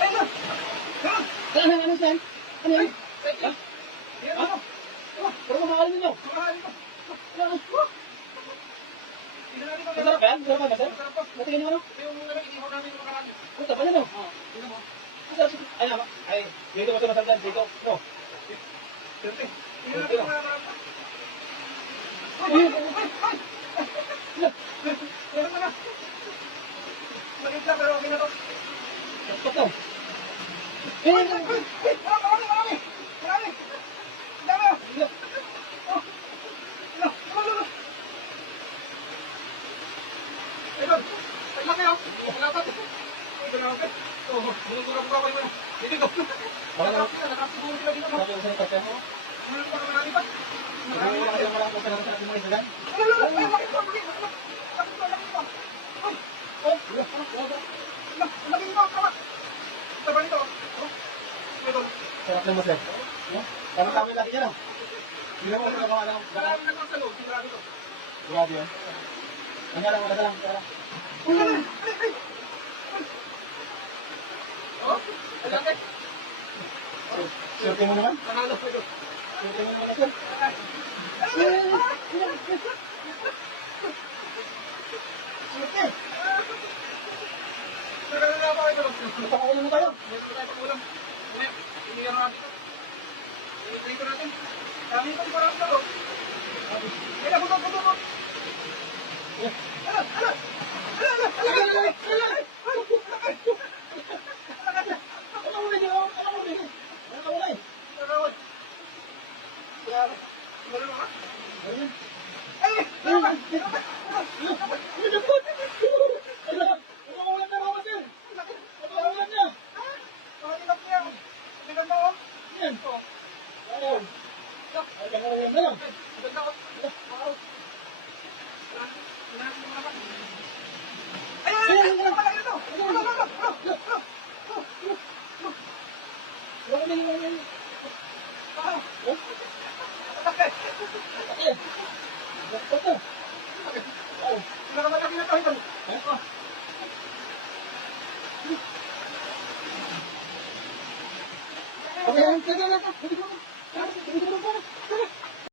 Ano yan? Ano yan? Ha? Ha? Pero mamahalin ninyo. Masarap yan? Masarap ba, sir? Natingin nyo ano? Punta pa yan, no? Masarap. Ay, naman. Ay, dito masarap masarap dyan. Dito. No. Dito. Sakot daw. Sarap naman, sir. Parang kami lagi niya, no? Hindi mo kasi nagawa ng... Grabe yun. Kanya lang, wala lang. Swerte mo naman? Swerte mo naman, sir. Swerte! Napakakulang na tayo. Okay,